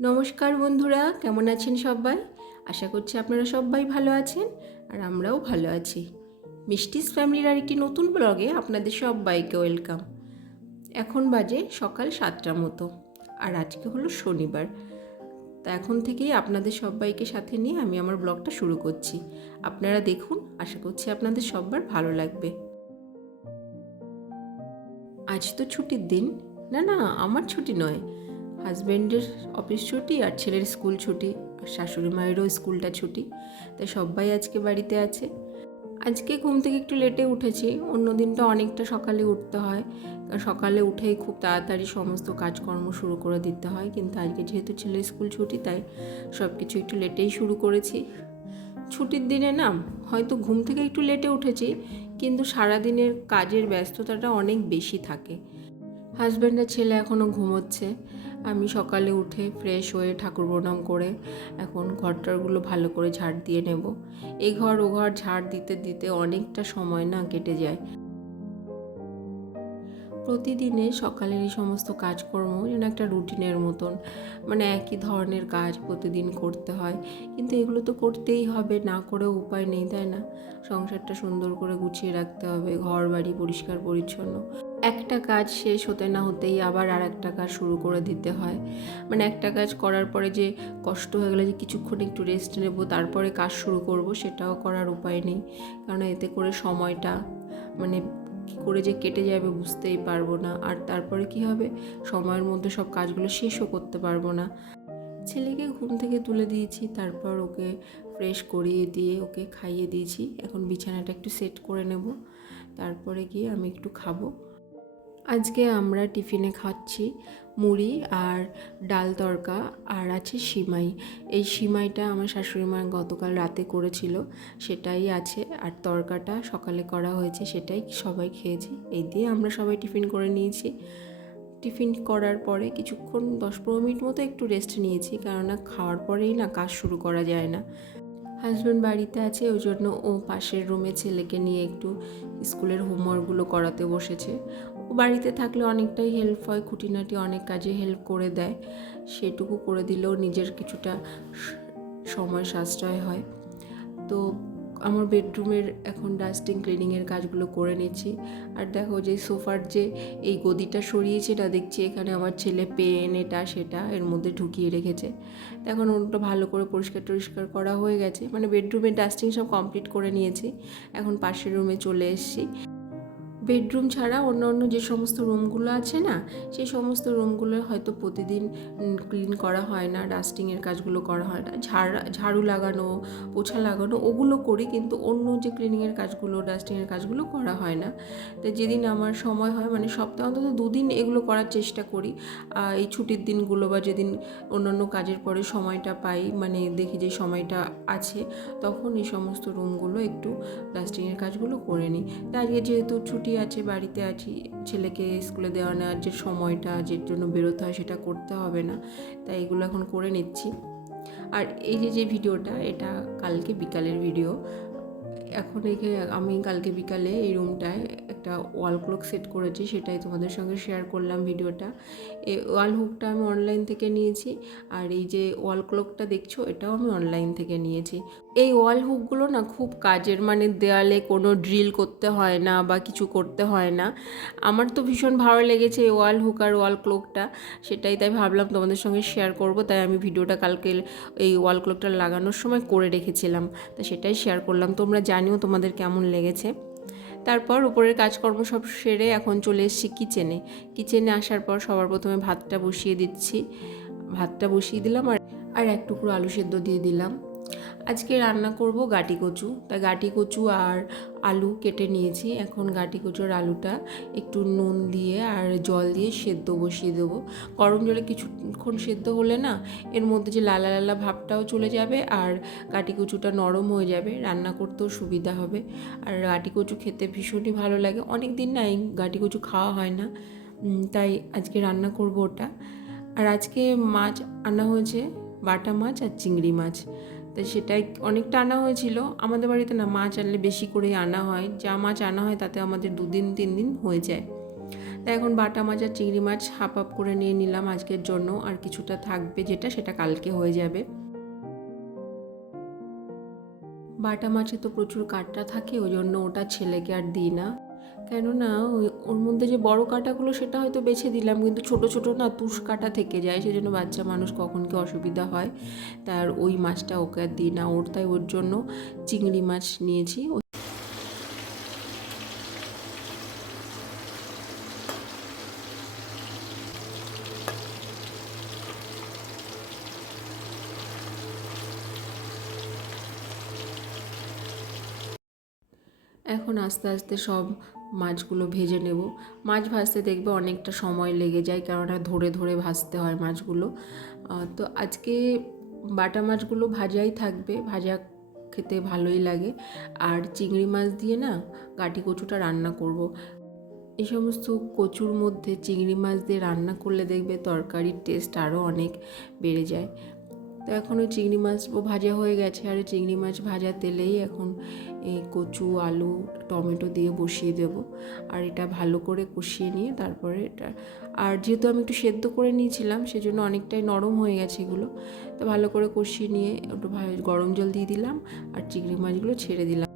নমস্কার বন্ধুরা, কেমন আছেন সবাই? আশা করছি আপনারা সবাই ভালো আছেন আর আমরাও ভালো আছি। মিষ্টিস ফ্যামিলির আরেকটি নতুন ব্লগে আপনাদের সবাইকে ওয়েলকাম। এখন বাজে সকাল 7টার মতো আর আজকে হলো শনিবার। তা এখন থেকেই আপনাদের সবাইকে সাথে নিয়ে আমি আমার ব্লগটা শুরু করছি। আপনারা দেখুন, আশা করছি আপনাদের সবার ভালো লাগবে। আজ তো ছুটির দিন। না, আমার ছুটি নয়, হাজব্যান্ডের অফিস ছুটি আর ছেলের স্কুল ছুটি আর শাশুড়ি মায়েরও স্কুলটা ছুটি, তাই সবাই আজকে বাড়িতে আছে। আজকে ঘুম থেকে একটু লেটে উঠেছি, অন্য দিনটা অনেকটা সকালে উঠতে হয়, সকালে উঠেই খুব তাড়াতাড়ি সমস্ত কাজকর্ম শুরু করে দিতে হয়, কিন্তু আজকে যেহেতু ছেলের স্কুল ছুটি তাই সব কিছু একটু লেটেই শুরু করেছি। ছুটির দিনে না হয়তো ঘুম থেকে একটু লেটে উঠেছি, কিন্তু সারাদিনের কাজের ব্যস্ততাটা অনেক বেশি থাকে। হাজব্যান্ড আর ছেলে এখনও ঘুমোচ্ছে। আমি সকালে উঠে ফ্রেশ হয়ে ঠাকুর প্রণাম করে এখন ঘরটারগুলো ভালো করে ঝাড় দিয়ে নেব। এই ঘর ও ঘর ঝাড় দিতে দিতে অনেকটা সময় না কেটে যায়। প্রতিদিনে সকালের এই সমস্ত কাজকর্ম যেন একটা রুটিনের মতন, মানে একই ধরনের কাজ প্রতিদিন করতে হয়, কিন্তু এগুলো তো করতেই হবে, না করেও উপায় নেই, তাই না? সংসারটা সুন্দর করে গুছিয়ে রাখতে হবে, ঘর বাড়ি পরিষ্কার পরিচ্ছন্ন। একটা কাজ শেষ হতে না হতেই আবার আর একটা কাজ শুরু করে দিতে হয়। মানে একটা কাজ করার পরে যে কষ্ট হয়ে গেলে যে কিছুক্ষণ একটু রেস্ট নেব তারপরে কাজ শুরু করব, সেটাও করার উপায় নেই, কারণ এতে করে সময়টা মানে কী করে যে কেটে যাবে বুঝতেই পারবো না, আর তারপরে কি হবে, সময়ের মধ্যে সব কাজগুলো শেষও করতে পারবো না। ছেলেকে ঘুম থেকে তুলে দিয়েছি, তারপর ওকে ফ্রেশ করিয়ে দিয়ে ওকে খাইয়ে দিয়েছি। এখন বিছানাটা একটু সেট করে নেব, তারপরে গিয়ে আমি একটু খাবো। আজকে আমরা টিফিনে খাচ্ছি মুড়ি আর ডাল তড়কা, আর আছে সিমাই। এই সিমাইটা আমার শাশুড়ি মা গতকাল রাতে করেছিল, সেটাই আছে, আর তড়কাটা সকালে করা হয়েছে, সেটাই সবাই খেয়েছি। এই দিয়ে আমরা সবাই টিফিন করে নিয়েছি। টিফিন করার পরে কিছুক্ষণ 10-15 মিনিট মতো একটু রেস্ট নিয়েছি, কেননা খাওয়ার পরেই না কাজ শুরু করা যায় না। হাজব্যান্ড বাড়িতে আছে, ওই জন্য ও পাশের রুমে ছেলেকে নিয়ে একটু স্কুলের হোমওয়ার্কগুলো করাতে বসেছে। ও বাড়িতে থাকলে অনেকটাই হেল্প হয়, খুঁটিনাটি অনেক কাজে হেল্প করে দেয়, সেটুকু করে দিলেও নিজের কিছুটা সময় সাশ্রয় হয়। তো আমার বেডরুমের এখন ডাস্টিং ক্লিনিংয়ের কাজগুলো করে নিচ্ছি। আর দেখো যে সোফার যে এই গদিটা সরিয়েছে, এটা দেখছি এখানে আমার ছেলে পেন এটা সেটা এর মধ্যে ঢুকিয়ে রেখেছে। এখন ওটা ভালো করে পরিষ্কার করা হয়ে গেছে, মানে বেডরুমের ডাস্টিং সব কমপ্লিট করে নিয়েছি। এখন পাশের রুমে চলে এসেছি। বেডরুম ছাড়া অন্য যে সমস্ত রুমগুলো আছে না, সেই সমস্ত রুমগুলো হয়তো প্রতিদিন ক্লিন করা হয় না, ডাস্টিংয়ের কাজগুলো করা হয় না। ঝাড়ু লাগানো, পোছা লাগানো ওগুলো করি, কিন্তু অন্য যে ক্লিনিংয়ের কাজগুলো, ডাস্টিংয়ের কাজগুলো করা হয় না। তাই যেদিন আমার সময় হয়, মানে সপ্তাহে অন্তত 2 দিন এগুলো করার চেষ্টা করি। এই ছুটির দিনগুলো বা যেদিন অন্যান্য কাজের পরে সময়টা পাই, মানে দেখি যে সময়টা আছে, তখন এই সমস্ত রুমগুলো একটু ডাস্টিংয়ের কাজগুলো করে নিই। তাই আজকে যেহেতু ছুটি আছে, বাড়িতে আছি, ছেলেকে স্কুলে দেওয়া নেওয়ার যে সময়টা যের জন্য বেরোতে হয় সেটা করতে হবে না, তাই এগুলো এখন করে নিচ্ছি। আর এই যে ভিডিওটা, এটা কালকে বিকালের ভিডিও। এখন আমি কালকে বিকালে এই রুমটায় একটা ওয়াল ক্লক সেট করেছি, সেটাই তোমাদের সঙ্গে শেয়ার করলাম ভিডিওটা। এই ওয়াল হুকটা আমি অনলাইন থেকে নিয়েছি, আর এই যে ওয়াল ক্লকটা দেখছো এটাও আমি অনলাইন থেকে নিয়েছি। এই ওয়াল হুকগুলো না খুব কাজের, মানে দেওয়ালে কোনো ড্রিল করতে হয় না বা কিছু করতে হয় না। আমার তো ভীষণ ভালো লেগেছে এই ওয়াল হুক আর ওয়াল ক্লকটা, সেটাই তাই ভাবলাম তোমাদের সঙ্গে শেয়ার করব, তাই আমি ভিডিওটা কালকে এই ওয়াল ক্লকটা লাগানোর সময় করে রেখেছিলাম, তা সেটাই শেয়ার করলাম। তোমরা জানিও তোমাদের কেমন লেগেছে। তারপর উপরের কাজকর্ম সব সেরে এখন চলে এসেছি কিচেনে আসার পর সবার প্রথমে ভাতটা বসিয়ে দিলাম, আর এক টুকরো আলু সেদ্ধ দিয়ে দিলাম। আজকে রান্না করব গাটি কচু, তাই গাটি কচু আর আলু কেটে নিয়েছি। এখন গাটি কচু আর আলুটা একটু নুন দিয়ে আর জল দিয়ে সেদ্ধ বসিয়ে দেবো। গরম জলে কিছুক্ষণ সেদ্ধ হলে না এর মধ্যে যে লালা লালা ভাবটাও চলে যাবে, আর গাটি কচুটা নরম হয়ে যাবে, রান্না করতেও সুবিধা হবে। আর গাটি কচু খেতে ভীষণই ভালো লাগে, অনেক দিন না এই গাটি কচু খাওয়া হয় না, তাই আজকে রান্না করব ওটা। আর আজকে মাছ আনা হয়েছে, বাটা মাছ আর চিংড়ি মাছ, তাই সেটাই অনেকটা আনা হয়েছিল। আমাদের বাড়িতে না মাছ আনলে বেশি করেই আনা হয়, যা মাছ আনা হয় তাতে আমাদের 2-3 দিন হয়ে যায়। তাই এখন বাটা মাছ আর চিংড়ি মাছ হাফ হাফ করে নিয়ে নিলাম আজকের জন্য, আর কিছুটা থাকবে যেটা সেটা কালকে হয়ে যাবে। বাটা মাছে তো প্রচুর কাঁটা থাকে, ওই জন্য ওটা ছেলেকে আর দিই না, কেননা ওর মধ্যে যে বড় কাঁটাগুলো সেটা হয়তো বেছে দিলাম, কিন্তু ছোট ছোট না তুষ কাঁটা থেকে যায়, সেজন্য বাচ্চা মানুষ কখন কি অসুবিধা হয়, তার ওই মাছটা ওকে আর দিই না ওর, তাই ওর জন্য চিংড়ি মাছ নিয়েছি। এখন আস্তে আস্তে সব মাছগুলো ভেজে নেব। মাছ ভাজতে দেখবে অনেকটা সময় লেগে যায়, কেননা ধরে ধরে ভাজতে হয় মাছগুলো। তো আজকে বাটা মাছগুলো ভাজাই থাকবে, ভাজা খেতে ভালোই লাগে। আর চিংড়ি মাছ দিয়ে না গাটি কচুটা রান্না করব। এই সমস্ত কচুর মধ্যে চিংড়ি মাছ দিয়ে রান্না করলে দেখবে তরকারির টেস্ট আরও অনেক বেড়ে যায়। তো এখন ওই চিংড়ি মাছ ভাজা হয়ে গেছে, আর চিংড়ি মাছ ভাজা তেলেই এখন এই কচু, আলু, টমেটো দিয়ে বসিয়ে দেব। আর এটা ভালো করে কষিয়ে নিয়ে তারপরে এটা, আর যেহেতু আমি একটু সেদ্ধ করে নিয়েছিলাম সেজন্য অনেকটাই নরম হয়ে গেছে এগুলো, তো ভালো করে কষিয়ে নিয়ে একটু গরম জল দিয়ে দিলাম আর চিংড়ি মাছগুলো ছেড়ে দিলাম।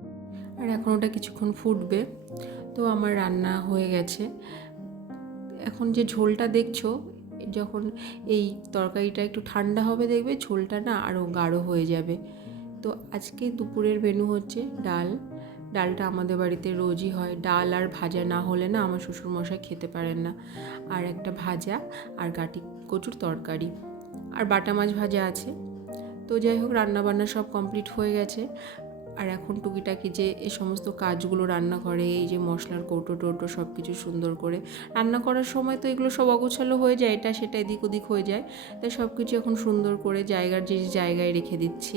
আর এখন ওটা কিছুক্ষণ ফুটবে। তো আমার রান্না হয়ে গেছে। এখন যে ঝোলটা দেখছো, যখন এই তরকারিটা একটু ঠান্ডা হবে দেখবে ঝোলটা না আরও গাঢ় হয়ে যাবে। তো আজকে দুপুরের মেনু হচ্ছে ডাল। ডালটা আমাদের বাড়িতে রোজই হয়, ডাল আর ভাজা না হলে না আমার শ্বশুরমশাই খেতে পারেন না। আর একটা ভাজা আর গাটি কচুর তরকারি আর বাটা মাছ ভাজা আছে। তো যাই হোক, রান্নাবান্না সব কমপ্লিট হয়ে গেছে। আর এখন টুকিটাকি যে এই সমস্ত কাজগুলো রান্না করে, এই যে মশলার কৌটো টৌটো সব কিছু সুন্দর করে রান্না করার সময় তো এগুলো সব অগোছালো হয়ে যায়, এটা সেটা এদিক ওদিক হয়ে যায়, তাই সব কিছু এখন সুন্দর করে জায়গার যে জায়গায় রেখে দিচ্ছি।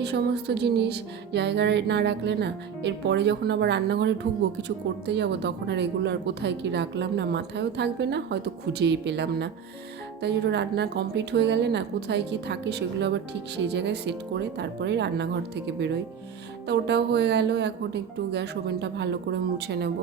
এই সমস্ত জিনিস জায়গায় না রাখলে না, এরপরে যখন আবার রান্নাঘরে ঢুকবো কিছু করতে যাব, তখন আর এগুলো আর কোথায় কি রাখলাম না মাথায়ও থাকবে না, হয়তো খুঁজেই পেলাম না। তাই জন্য রান্না কমপ্লিট হয়ে গেলে না কোথায় কি থাকে সেগুলো আবার ঠিক সেই জায়গায় সেট করে তারপরেই রান্নাঘর থেকে বেরোই। তো ওটাও হয়ে গেল। এখন একটু গ্যাস ওভেনটা ভালো করে মুছে নেব।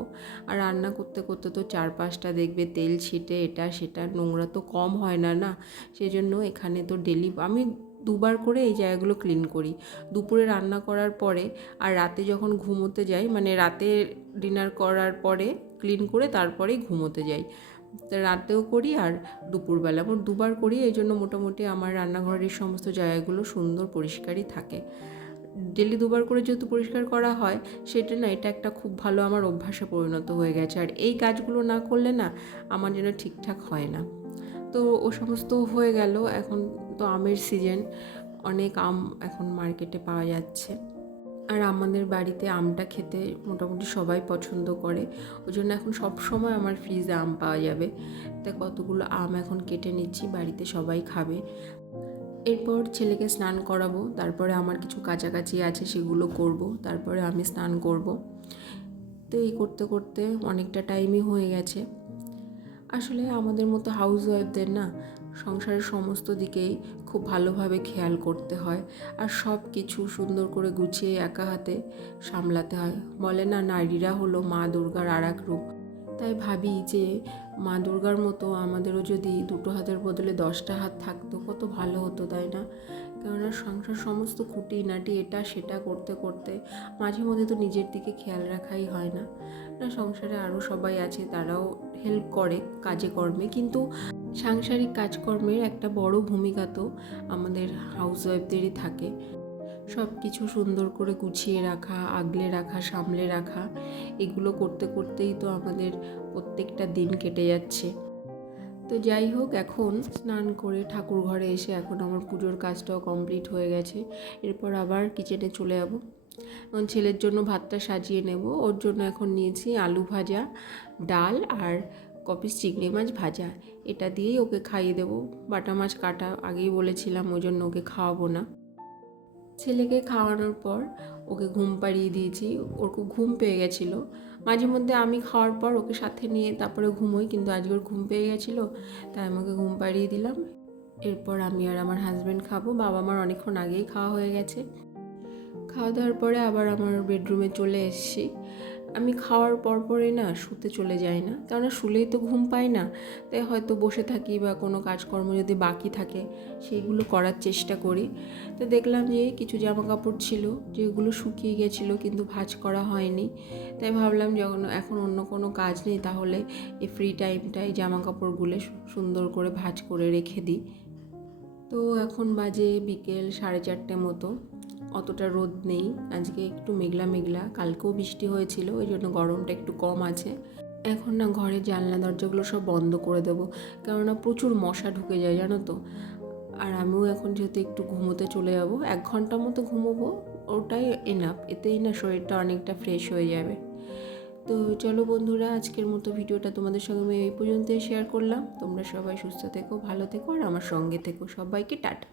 আর রান্না করতে করতে তো চারপাশটা দেখবে তেল ছিটে, এটা সেটা নোংরা তো কম হয় না না, সেই জন্য এখানে তো ডেলি আমি দুবার করে এই জায়গাগুলো ক্লিন করি, দুপুরে রান্না করার পরে আর রাতে যখন ঘুমোতে যাই, মানে রাতে ডিনার করার পরে ক্লিন করে তারপরেই ঘুমোতে যাই। তো রাতেও করি আর দুপুরবেলা, মোট দুবার করি, এই জন্য মোটামুটি আমার রান্নাঘরের সমস্ত জায়গাগুলো সুন্দর পরিষ্কারই থাকে। ডেলি দুবার করে যেহেতু পরিষ্কার করা হয়, সেটা না এটা একটা খুব ভালো আমার অভ্যাসে পরিণত হয়ে গেছে। আর এই কাজগুলো না করলে না আমার যেন ঠিকঠাক হয় না। তো ও সমস্ত হয়ে গেল। এখন তো আমের সিজন, অনেক আম এখন মার্কেটে পাওয়া যাচ্ছে। আর আমাদের বাড়িতে আমটা খেতে মোটামুটি সবাই পছন্দ করে, ওই জন্য এখন সব সময় আমার ফ্রিজে আম পাওয়া যাবে। তাই কতগুলো আম এখন কেটে নিচ্ছি, বাড়িতে সবাই খাবে। এরপর ছেলেকে স্নান করাবো, তারপরে আমার কিছু কাছাকাছি আছে সেগুলো করব, তারপরে আমি স্নান করব। তো এই করতে করতে অনেকটা টাইমই হয়ে গেছে। আসলে আমাদের মতো হাউস ওয়াইফদের না সংসারের সমস্ত দিকেই খুব ভালোভাবে খেয়াল করতে হয়, আর সব কিছু সুন্দর করে গুছিয়ে একা হাতে সামলাতে হয়। বলে না, নারীরা হলো মা দুর্গার আর এক রূপ। তাই ভাবি যে মা দুর্গার মতো আমাদেরও যদি দুটো হাতের বদলে 10টা হাত থাকতো কত ভালো হতো, তাই না? কেননা সংসার সমস্ত খুঁটিনাটি এটা সেটা করতে করতে মাঝে মধ্যে তো নিজের দিকে খেয়াল রাখাই হয় না। না, সংসারে আরও সবাই আছে, তারাও হেল্প করে কাজে কর্মে, কিন্তু সাংসারিক কাজকর্মের একটা বড় ভূমিকা তো আমাদের হাউসওয়াইফদেরই থাকে। সব কিছু সুন্দর করে গুছিয়ে রাখা, আগলে রাখা, সামলে রাখা, এগুলো করতে করতেই তো আমাদের প্রত্যেকটা দিন কেটে যাচ্ছে। তো যাই হোক, এখন স্নান করে ঠাকুর ঘরে এসে এখন আমার পুজোর কাজটাও কমপ্লিট হয়ে গেছে। এরপর আবার কিচেনে চলে যাব। এখন ছেলের জন্য ভাতটা সাজিয়ে নেব। ওর জন্য এখন নিয়েছি আলু ভাজা, ডাল আর কপিস চিংড়ি মাছ ভাজা, এটা দিয়েই ওকে খাইয়ে দেবো। বাটা মাছ কাটা আগেই বলেছিলাম, ওই জন্য ওকে খাওয়াবো না। ছেলেকে খাওয়ানোর পর ওকে ঘুম পাড়িয়ে দিয়েছি। ওর খুব ঘুম পেয়ে গেছিলো। মাঝে মধ্যে আমি খাওয়ার পর ওকে সাথে নিয়ে তারপরে ঘুমোই, কিন্তু আজকে ওর ঘুম পেয়ে গেছিলো, তাই আমাকে ঘুম পাড়িয়ে দিলাম। এরপর আমি আর আমার হাজব্যান্ড খাবো। বাবা মার অনেকক্ষণ আগেই খাওয়া হয়ে গেছে। খাওয়া দাওয়ার পরে আবার আমার বেডরুমে চলে এসেছি। আমি খাওয়ার পরপরই না শুতে চলে যাই না, কেননা শুলেই তো ঘুম পাই না। তাই হয়তো বসে থাকি বা কোনো কাজকর্ম যদি বাকি থাকে সেইগুলো করার চেষ্টা করি। তো দেখলাম যে কিছু জামা কাপড় ছিল যেগুলো শুকিয়ে গেছিলো কিন্তু ভাঁজ করা হয়নি। তাই ভাবলাম যখন এখন অন্য কোনো কাজ নেই তাহলে এই ফ্রি টাইমটায় জামা কাপড়গুলো সুন্দর করে ভাঁজ করে রেখে দিই। তো এখন বাজে বিকেল 4:30 মতো, অতটা রোদ নেই, আজকে একটু মেঘলা মেঘলা, কালকেও বৃষ্টি হয়েছিল ওই জন্য গরমটা একটু কম আছে। এখন না ঘরের জানলা দরজাগুলো সব বন্ধ করে দেবো, কেননা প্রচুর মশা ঢুকে যায় জানো তো। আর আমিও এখন যেহেতু একটু ঘুমোতে চলে যাব, 1 ঘন্টা মতো ঘুমোবো, ওটাই এনাফ, এতেই না শরীরটা অনেকটা ফ্রেশ হয়ে যাবে। তো চলো বন্ধুরা, আজকের মতো ভিডিওটা তোমাদের সঙ্গে আমি এই পর্যন্তই শেয়ার করলাম। তোমরা সবাই সুস্থ থেকো, ভালো থেকো আর আমার সঙ্গে থেকো। সবাইকে টাটা।